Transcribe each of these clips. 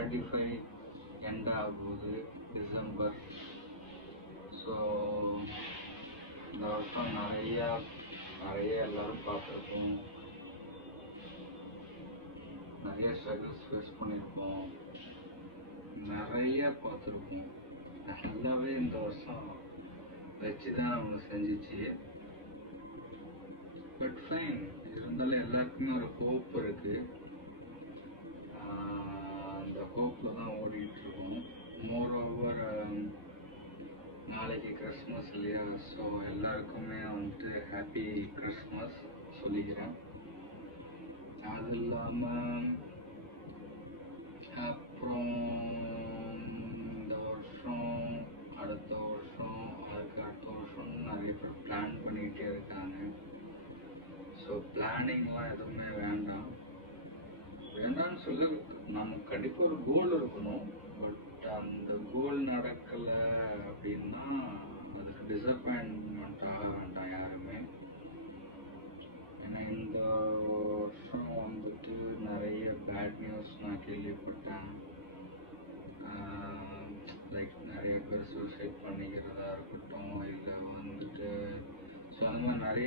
25 end ஆகுது December. So இந்த வருஷம் நிறைய எல்லோரும் பார்த்துருப்போம், நிறைய ஸ்ட்ரகிள்ஸ் ஃபேஸ் பண்ணியிருப்போம், நிறைய பார்த்துருப்போம். நல்லாவே இந்த வருஷம் வச்சு தான் நம்ம செஞ்சிச்சு. பட் ஃபைன், இருந்தாலும் எல்லாருக்குமே ஒரு ஹோப் இருக்குது. அந்த ஹோப்பில் தான் ஓடிட்டுருக்கோம். மோர் ஓவர் நாளைக்கு கிறிஸ்மஸ் இல்லையா? ஸோ எல்லாருக்குமே வந்துட்டு ஹாப்பி கிறிஸ்மஸ் சொல்லிக்கிறேன். அது இல்லாமல் அப்புறம் இந்த வருஷம், அடுத்த வருஷம், அதுக்கு அடுத்த வருஷம் நிறைய பேர் பிளான் பண்ணிகிட்டே இருக்காங்க. ஸோ பிளானிங்லாம் எதுவுமே வேண்டாம்னு சொல்ல, நமக்கு கண்டிப்பாக ஒரு கோல் இருக்கணும். பட் அந்த கோல் நடக்கலை அப்படின்னா அதுக்கு டிசப்பாயின்மெண்ட் ஆக வேண்டாம் யாருமே. ஏன்னா இந்த வருஷம் வந்துட்டு நிறைய பேட் நியூஸ் நான் கேள்விப்பட்டேன். லைக் நிறைய பேர் சூசைட் பண்ணிக்கிறதா இருக்கட்டும், இல்லை வந்துட்டு ஸோ அந்த மாதிரி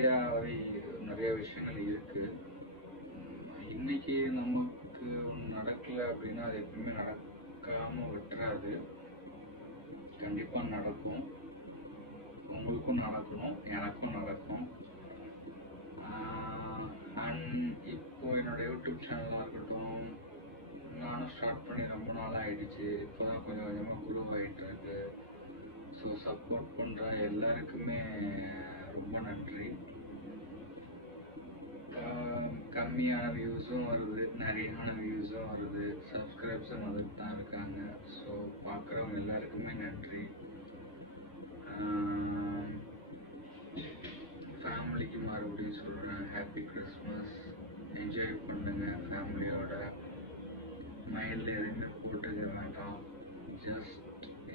நிறைய விஷயங்கள் இருக்குது. இன்னைக்கு நமக்கு ஒன்று நடக்கலை அப்படின்னா அது எப்பவுமே நடக்காமல் விட்டுறாது. கண்டிப்பாக நடக்கும். உங்களுக்கும் நடக்கணும், எனக்கும் நடக்கும். அண்ட் இப்போ என்னோடய யூடியூப் சேனலாக இருக்கட்டும், நானும் ஸ்டார்ட் பண்ணி ரொம்ப நாள் ஆகிடுச்சு. இப்போ தான் கொஞ்சம் கொஞ்சமாக க்ரோ ஆகிட்டு இருக்கு. ஸோ சப்போர்ட் பண்ணுற எல்லாருக்குமே ரொம்ப நன்றி. கம்மியான வியூஸும் வருது, நிறையான வியூஸும் வருது, சப்ஸ்கிரைப்ஸும் வந்துட்டு தான் இருக்காங்க. ஸோ பார்க்குறவங்க எல்லாருக்குமே நன்றி. ஃபேமிலிக்கு மறுபடியும் சொல்கிறேன், ஹாப்பி கிறிஸ்மஸ். என்ஜாய் பண்ணுங்கள் ஃபேமிலியோட. மைண்டில் எதுவுமே போட்டுக்க வேண்டாம், ஜஸ்ட்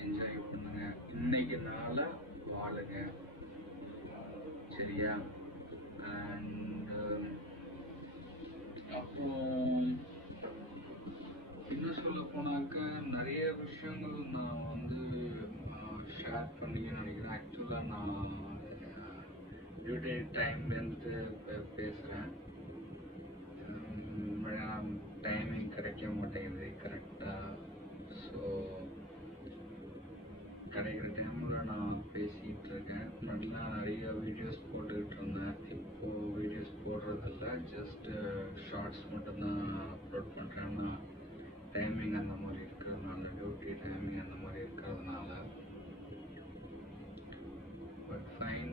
என்ஜாய் பண்ணுங்கள். இன்னைக்கு நாளை வாழுங்க, சரியா? அண்ட் அப்புறம் இன்னும் சொல்ல போனாக்கா நிறைய விஷயங்கள் நான் வந்து ஷேர் பண்ணிக்கணும்னு நினைக்கிறேன். ஆக்சுவலாக நான் டியூட்டி டைம்லேருந்து பேசுகிறேன். டைமிங் கிடைக்க மாட்டேங்குது கரெக்டாக. ஸோ கிடைக்கிற டைமில் நான் பேசிகிட்டு இருக்கேன். முன்னாடிலாம் நிறைய வீடியோஸ் போட்டுக்கிட்டு இருந்தேன். இப்போது வீடியோஸ் போடுறதில்ல, ஜஸ்ட்டு ஷார்ட்ஸ் மட்டும்தான் அப்லோட் பண்ணுறேன்னா டைமிங் அந்த மாதிரி இருக்கிறதுனால, டியூட்டி டைமிங் அந்த மாதிரி இருக்கிறதுனால. பட் ஃபைன்,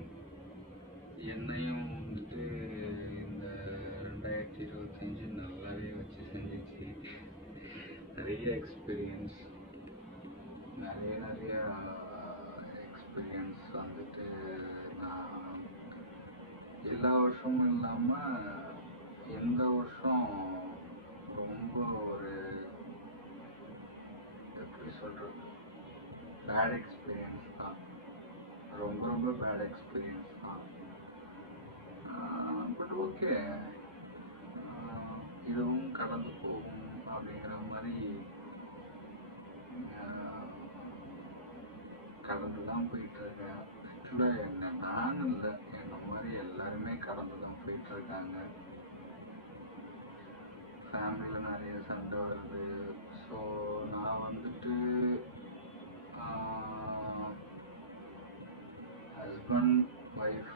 என்னையும் வந்துட்டு இந்த 2025 நல்லாவே வச்சு செஞ்சிச்சு. நிறைய எக்ஸ்பீரியன்ஸ் வந்துட்டு நான் எல்லா வருஷமும் இல்லாமல் எந்த வருஷம் ரொம்ப ஒரு எப்படி சொல்கிறது, பேட் எக்ஸ்பீரியன்ஸ் தான். ரொம்ப பேட் எக்ஸ்பீரியன்ஸ் தான். பட் ஓகே, இதுவும் கடந்து போகும் அப்படிங்கிற மாதிரி கடந்து தான் போயிட்டுருக்கேன். ஆக்சுவலாக நான் இல்லை, என்ன மாதிரி எல்லாருமே கடந்து தான் போயிட்டுருக்காங்க. ஃபேமிலியில் நிறைய சண்டை வருது. ஸோ நான் வந்துட்டு ஹஸ்பண்ட், ஒய்ஃப்,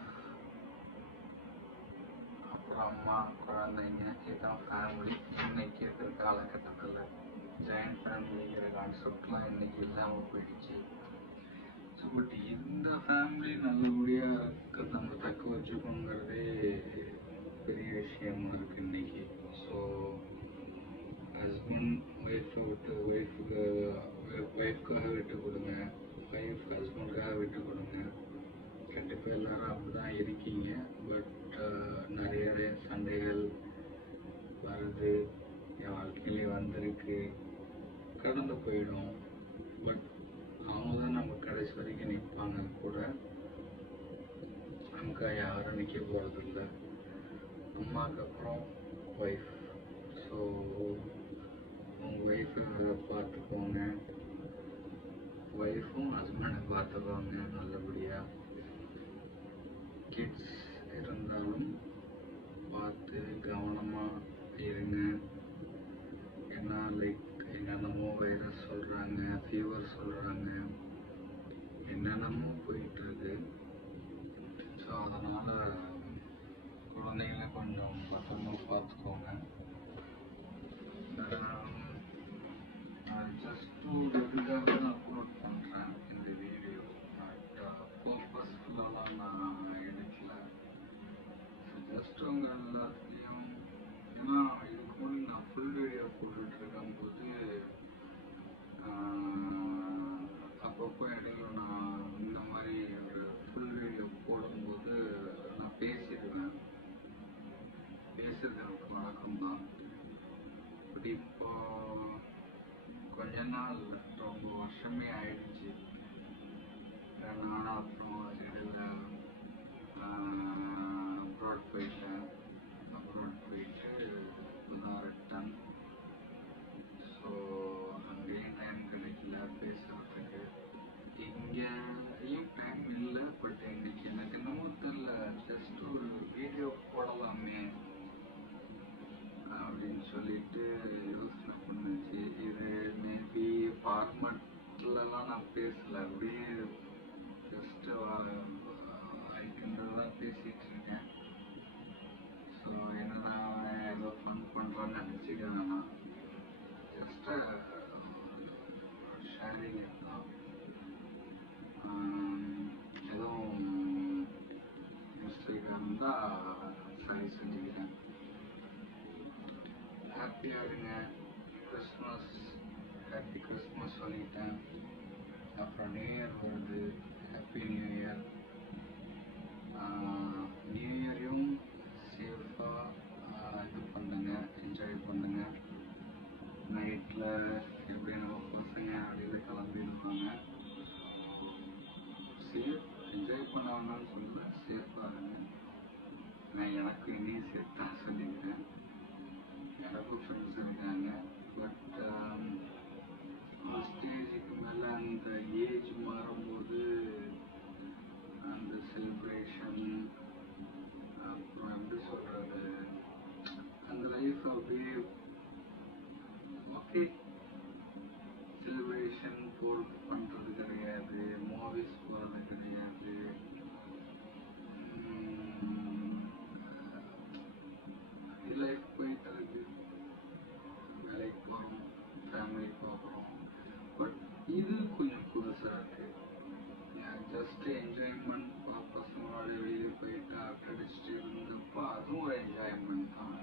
அப்புறம் அம்மா, குழந்தைங்க, இதுதான் ஃபேமிலி. இன்னைக்கு இருக்கிற காலகட்டத்தில் ஜாயின்ட் ஃபேமிலிங்கிற கான்செப்ட்லாம் இன்னைக்கு இல்லாமல் போயிடுச்சு. ஸோ பட் இந்த ஃபேமிலி நல்லபடியாக நம்ம தக்க வச்சுக்கோங்கிறதே பெரிய விஷயமா இருக்குது இன்னைக்கு. ஸோ ஹஸ்பண்ட் ஒய்ஃப்காக விட்டு கொடுங்க, ஒய்ஃப் ஹஸ்பண்டுக்காக விட்டு கொடுங்க. கண்டிப்பாக எல்லோரும் அப்படி தான் இருக்கீங்க. பட் நிறைய சண்டைகள் வருது, என் வாழ்க்கையிலே வந்திருக்கு, கடந்து போயிடும். பட் அவங்க தான் நம்ம கடைசி வரைக்கும் நிற்பாங்க கூட. நமக்கு யாரும் நிற்க போகிறதில்ல. அம்மாவுக்கு அப்புறம் ஒய்ஃப். ஸோ உங்கள் ஒய்ஃபை பார்த்துக்கோங்க, ஒய்ஃபும் ஹஸ்பண்டை பார்த்துக்கோங்க நல்லபடியாக. கிட்ஸ் இருந்தாலும் பார்த்து கவனமாக இருங்க. ஏன்னா என்னென்னமோ வைரஸ் சொல்கிறாங்க, ஃபீவர் சொல்கிறாங்க, என்னென்னமோ போயிட்டுருக்கு. ஸோ அதனால் குழந்தைங்கள கொஞ்சம் பத்திரமா பார்த்துக்கோங்க. நான் ஜஸ்ட் இதுக்காக தான் அப்லோட் பண்ணுறேன் இந்த வீடியோ, பட் பர்பஸ்ஃபுல்லாலாம் நான் எடுக்கல. ஜஸ்ட் உங்கள் எல்லாத்துலேயும், ஏன்னா இதுக்கு முன்னாடி நான் ஃபுல் வீடியோ போட்டுட்ருக்கும்போது அப்பப்போ இடையில நான் இந்த மாதிரி ஒரு ஃபுல் வீடியோ போடும்போது நான் பேசிடுவேன். பேசுறது எனக்கு வழக்கம் தான். பட் இப்போ கொஞ்ச நாள் ரொம்ப வருஷமே ஆயிடுச்சு. நானும் அப்புறம் இடையில அப்ராட் போயிட்டேன். அப்ராட் போயிட்டு இப்போதான் ரிட்டன். ஸோ அங்கேயும் டைம் கிடைக்கல பேசுகிறதுக்கு, இங்கேயும் டைம் இல்லை. பட் இன்னைக்கு எனக்கு என்னமோ தெரியல, ஜஸ்ட் ஒரு வீடியோ போடலாமே அப்படின்னு சொல்லிட்டு யோசனை பண்ணுச்சு. இது மேபி ஃபார்மட்லலாம் நான் பேசலை, அப்படியே ஜஸ்ட்டு ஐக்கின்றதான் பேசிகிட்டு இருக்கேன். ஸோ என்னன்னா ஏதோ ஃபன் பண்ணுறோன்னு நினச்சிக்க வேணாம், ஜஸ்ட்டு ஷேரிங் தான். எதுவும் மிஸ்டேக் இருந்தால் சரி செஞ்சுக்கிறேன். ஹாப்பியாக இருங்க. கிறிஸ்மஸ், ஹாப்பி கிறிஸ்மஸ் சொல்லிட்டேன். அப்புறம் நியூ இயர் வருது, ஹாப்பி நியூ இயர். நியூ இயரையும் சேஃபாக இது பண்ணுங்க, என்ஜாய் பண்ணுங்க. நைட்டில் எப்படி நம்ம பசங்க வெளியில் கிளம்பிடுவாங்க. சேஃப், என்ஜாய் பண்ண வேணாம்னு சொல்லல, சேஃபாக இருங்க. நான் எனக்கு இன்னும் சேர்த்து தான் சொல்லிக்கிறேன். எனக்கும் ஃப்ரெண்ட்ஸ் இருக்காங்க. பட் ஒரு ஸ்டேஜுக்கு மேலே அந்த ஏஜ் மாறும்போது அந்த செலிப்ரேஷன், அப்புறம் எப்படி சொல்கிறது, அந்த லைஃப் அப்படியே ஓகே. செலிப்ரேஷன் பண்ணுறது கிடையாது, மூவிஸ் போகிறது கிடையாது. லைஃப் போயிட்டு இருக்கு, வேலைக்கு போகிறோம், ஃபேமிலி போகிறோம். பட் இது கொஞ்சம் புதுசாக இருக்குது. ஜஸ்ட் என்ஜாய்மெண்ட், பசங்களோட வெளியே போயிட்டு அக்கடிச்சிட்டு இருந்தப்போ அதுவும் ஒரு என்ஜாய்மெண்ட் தான்.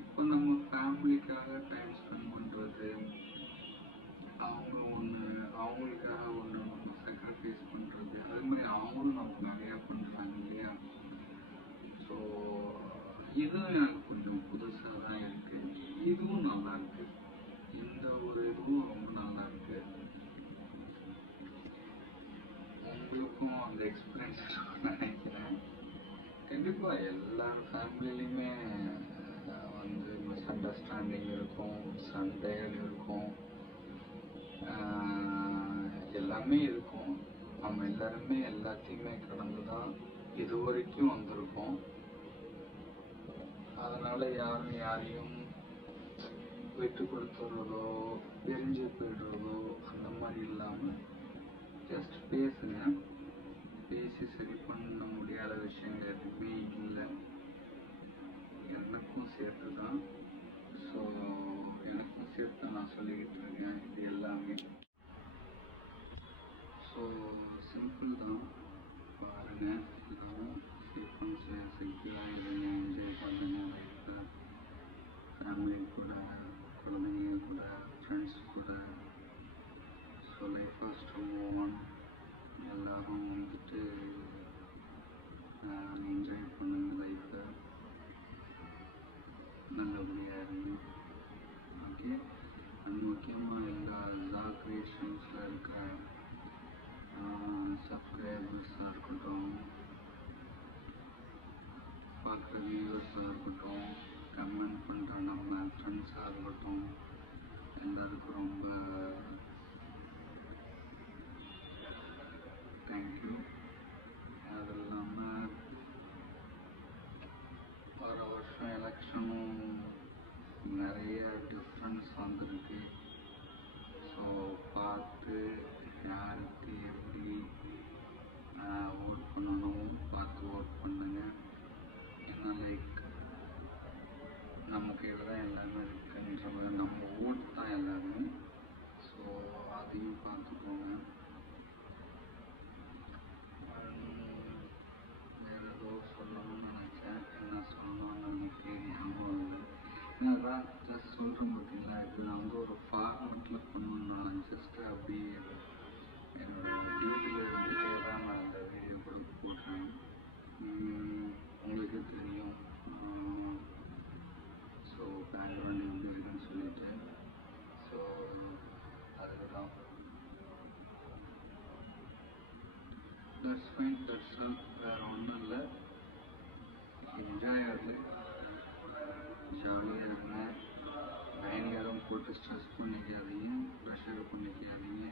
இப்போ நம்ம ஃபேமிலிக்காக டைம் ஸ்பெண்ட் பண்ணுறது, அவங்க அவங்களுக்காக ஒன்று நம்ம சாக்ரிஃபைஸ் பண்ணுறது, அது மாதிரி அவங்களும் நமக்கு நிறையா பண்ணுறாங்க இல்லையா. ஸோ இதுவும் எனக்கு கொஞ்சம் புதுசாக தான் இருக்குது. இதுவும் நல்லா இருக்கு, இந்த ஒரு இதுவும் ரொம்ப நல்லா இருக்கு. உங்களுக்கும் அந்த எக்ஸ்பீரியன்ஸ் நினைக்கிறேன். கண்டிப்பாக எல்லா ஃபேமிலிலையுமே வந்து மிஸ் அண்டர்ஸ்டாண்டிங் இருக்கும், சண்டைகள் இருக்கும், எல்லாமே இருக்கும். நம்ம எல்லாருமே எல்லாத்தையுமே கடந்து தான் இது வரைக்கும் வந்திருக்கோம். அதனால் யாரும் யாரையும் விட்டு கொடுத்துறதோ பிரிஞ்சு போயிடுறதோ அந்த மாதிரி இல்லாமல் ஜஸ்ட் பேசுங்க. பேசி சரி பண்ண முடியாத விஷயங்கள் எதுவுமே இல்லை, எனக்கும் சேர்த்து தான். ஸோ எனக்கும் சேர்த்து நான் சொல்லிக்கிட்டு இருக்கேன் இது எல்லாமே. ஸோ சிம்பிள் தான், பாருங்கள். எல்லாரும் சேஃப் அண்ட் செக்யூராக இருங்க, என்ஜாய் பண்ணுங்க லைஃப்பை. ஃபேமிலி கூட, குழந்தைங்க கூட, ஃப்ரெண்ட்ஸ் கூட. So life has to move on. எல்லோரும் வந்துட்டு என்ஜாய் பண்ணுங்க லைஃப்பை, நல்லபடியாக இருங்க. ஓகே. அண்ட் முக்கியமாக எல்லா ஜாக் கிரியேஷன்ஸில் இருக்கிற சப்ஸ்கிரைபர்ஸாக இருக்கட்டும், பார்க்குற வியூவர்ஸாக இருக்கட்டும், கமெண்ட் பண்ணுற நம்ம ஃப்ரெண்ட்ஸாக இருக்கட்டும், எல்லாருக்கும் ரொம்ப தேங்க்யூ. அது இல்லாமல் வர வருஷம் எலெக்ஷனும் நிறைய டிஃப்ரென்ஸ் வந்திருக்கு. ஸோ பார்த்து யாருக்கு எப்படி ஓட் பண்ணணும் பார்த்து ஓட் பண்ணுங்க. ஏன்னா லைக் நம்ம கையில் தான் எல்லாமே இருக்குன்ற மாதிரி, நம்ம ஓட் தான் எல்லாமே. ஸோ அதையும் பார்த்துக்கோங்க. வேறு ஏதோ சொல்லணும்னு நினச்சேன், என்ன சொல்லணும்னு எனக்கு ஞாபகம் இல்லை. ஏன்னா ஜஸ்ட் சொல்கிறேன் பார்த்தீங்களா, இது நான் வந்து ஒரு ஃபார்மெட்டில் பண்ணணும். நான் ஜஸ்ட்டு அப்படியே என்னோடய டியூட்டியில் இருந்துகிட்டே தான் நான் இந்த வீடியோ கூட போடுறேன். உங்களுக்கே தெரியும். ஸோ பேக்ரவுண்ட் எப்படி இருக்குன்னு சொல்லிட்டு, ஸோ அதுக்கு தான். That's fine, that's all. வேறு ஒன்றும் இல்லை. என்ஜாய் ஆகுது, ஜாலியாக இருங்க. பயங்கரம் போட்டு ஸ்ட்ரெஸ் பண்ணிக்காதீங்க, ப்ரெஷர் பண்ணிக்காதீங்க,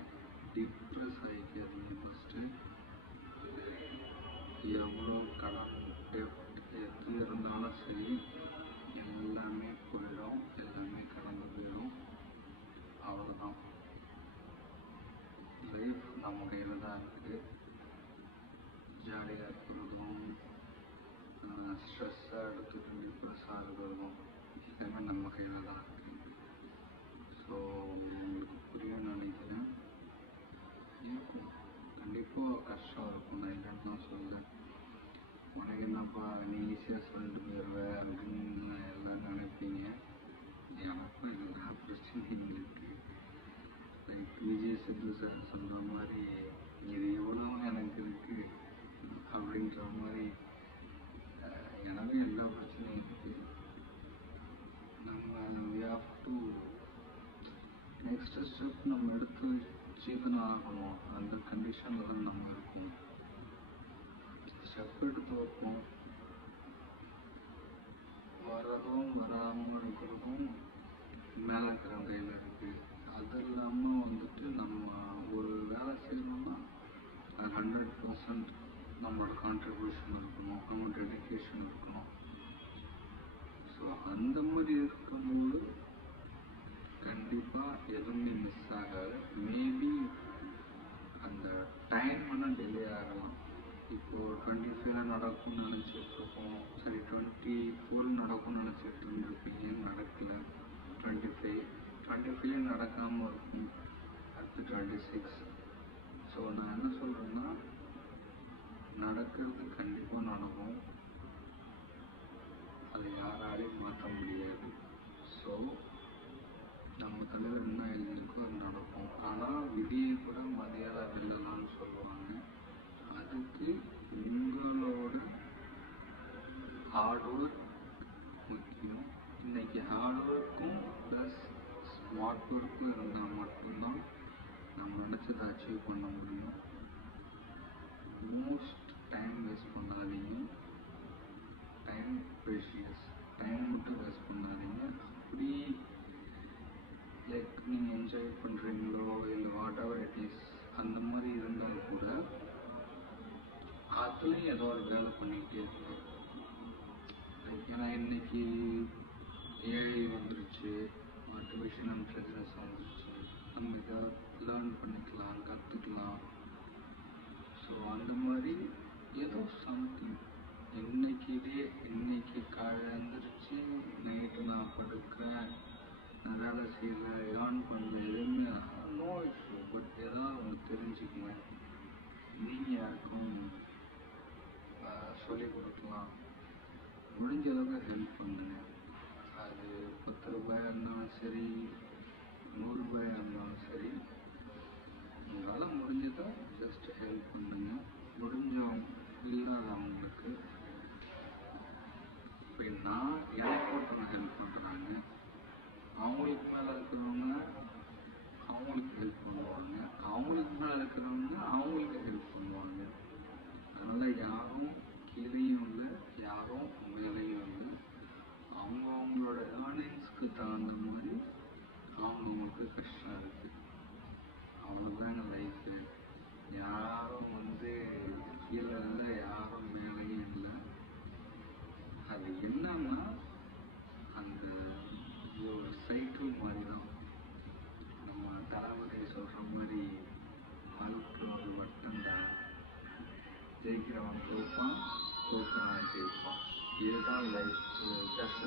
டிப்ரெஸ் ஆகிக்காதீங்க. ஃபஸ்ட்டு எவ்வளோ கடன் டெப்ட் எது இருந்தாலும் சரி, எல்லாமே போயிடும், எல்லாமே கடந்து போயிடும். அவ்வளோதான். லைஃப் நம்ம கையில் தான் இருக்குது. ஜாலியாக இருக்கிறதும் ஸ்ட்ரெஸ்ஸாக எடுத்துட்டு டிப்ரெஸ்ஸாக இருக்கிறதும் எல்லாமே நம்ம கையில் தான் இருக்குது. ஸோ உங்களுக்கு புரியும்னு நினைக்கிறேன். இருக்கும், கண்டிப்பாக கஷ்டம் இருக்கும். நான் இல்லைன்னு தான் சொல்லுவேன். உனக்கு என்னப்பா நீ ஈஸியாக சொல்லிட்டு போயிடுவேன் அப்படின்னு எல்லோரும் நினைப்பீங்க. எனக்கும் எல்லா பிரச்சனையும் இருக்குது. லைக் விஜய் சேது சார் சொல்கிற மாதிரி இது எவ்வளோ எனக்கு இருக்குது அப்படின்ற மாதிரி எனக்கும் எல்லா பிரச்சனையும் இருக்குது. நம்ம we have to next step நம்ம எடுத்து வச்சுதான் ஆகணும். அந்த கண்டிஷனில் தான் நம்ம இருக்கோம். ஸ்டெப் எடுத்து வைப்போம். வர்றதும் வராமல் இருக்கிறதும் மேலே இருக்கிற கையில் இருக்குது. அது இல்லாமல் வந்துட்டு நம்ம ஒரு வேலை செய்யணும்னா அது 100% நம்மளோட கான்ட்ரிபியூஷன் இருக்கணும், நம்ம டெடிக்கேஷன் இருக்கணும். ஸோ அந்த மாதிரி இருக்கும்போது கண்டிப்பாக எதுவுமே மிஸ் ஆகாது. மேபி அந்த டைம் வேணால் டிலே ஆகலாம். இப்போது 25 நடக்கும்னு நினச்சிட்ருக்கோம், சரி 24 நடக்கும்னு நினச்சிட்டு இருந்திருப்பீங்க, நடக்கலை. 25 நடக்காமல் இருக்கும், அடுத்து 26. ஸோ நான் என்ன சொல்கிறேன்னா, நடக்கிறது கண்டிப்பாக நடக்கும், அதை யாராலையும் மாற்ற முடியாது. ஸோ நம்ம தலையில் என்ன எழுதியிருக்கோ அது நடக்கும். ஆனால் விதியை கூட மதியாத வெல்லலாம்னு சொல்லுவாங்க. அதுக்கு உங்களோட ஹார்ட் ஒர்க் முக்கியம். இன்றைக்கி ஹார்ட் ஒர்க்கும் ப்ளஸ் ஸ்மார்ட் ஒர்க்கும் இருந்தால் மட்டும்தான் நம்ம நினச்சதை அச்சீவ் பண்ண முடியும். மோஸ்ட் டைம் வேஸ்ட் பண்ணாதீங்க. Time precious. டைம் மட்டும் வேஸ்ட் பண்ணாதீங்க. அப்படி லைக் நீங்கள் என்ஜாய் பண்ணுறீங்களோ இல்லை வாட் எவர் இட் இஸ், அந்த மாதிரி இருந்தால் கூட அதுலேயும் ஏதோ ஒரு வேலை பண்ணிக்கிட்டே இருக்கும். லைக் ஏன்னா இன்றைக்கி ஏஐ வந்துருச்சு, ஆர்டிஃபிஷியல் இன்டெலிஜென்ஸ் வந்துருச்சு, நம்ம இதை லேர்ன் பண்ணிக்கலாம், கற்றுக்கலாம். ஸோ அந்த மாதிரி ஏதோ சம்திங் இன்னைக்கு காலை எழுந்திரிச்சு நைட்டு நான் படுக்கிறேன், நான் வேலை செய்யலை, ஏர்ன் பண்ணல, எதுவுமே நோ இஷ்யூ. பட் ஏதாவது ஒன்று தெரிஞ்சுக்கங்க. நீங்கள் யாருக்கும் சொல்லிக் கொடுக்கலாம், முடிஞ்ச அளவுக்கு ஹெல்ப் பண்ணுங்க. அது 10 ரூபாயாக இருந்தாலும் சரி, 100 ரூபாயாக இருந்தாலும் சரி, உங்களால் முடிஞ்சதை ஜஸ்ட் ஹெல்ப் பண்ணுங்க. முடிஞ்சவங்க இல்லாதவங்களுக்கு இப்போ நான் எனக்கு ஒருத்தவங்க ஹெல்ப் பண்ணுறாங்க, அவங்களுக்கு மேலே இருக்கிறவங்க அவங்களுக்கு ஹெல்ப் பண்ணுவாங்க, அவங்களுக்கு மேலே இருக்கிறவங்க அவங்களுக்கு ஹெல்ப் பண்ணுவாங்க. அதனால் யாரும் கீழேயும் இல்லை, யாரும் மேலேயும் இல்லை. அவங்களோட ஏர்னிங்ஸ்க்கு தகுந்த மாதிரி அவங்களுக்கு ஜெயிக்கிறவன் தோப்பான், தோக்கிறவன் ஜெயிப்பான். இதுதான் லைஃப். ஜஸ்ட்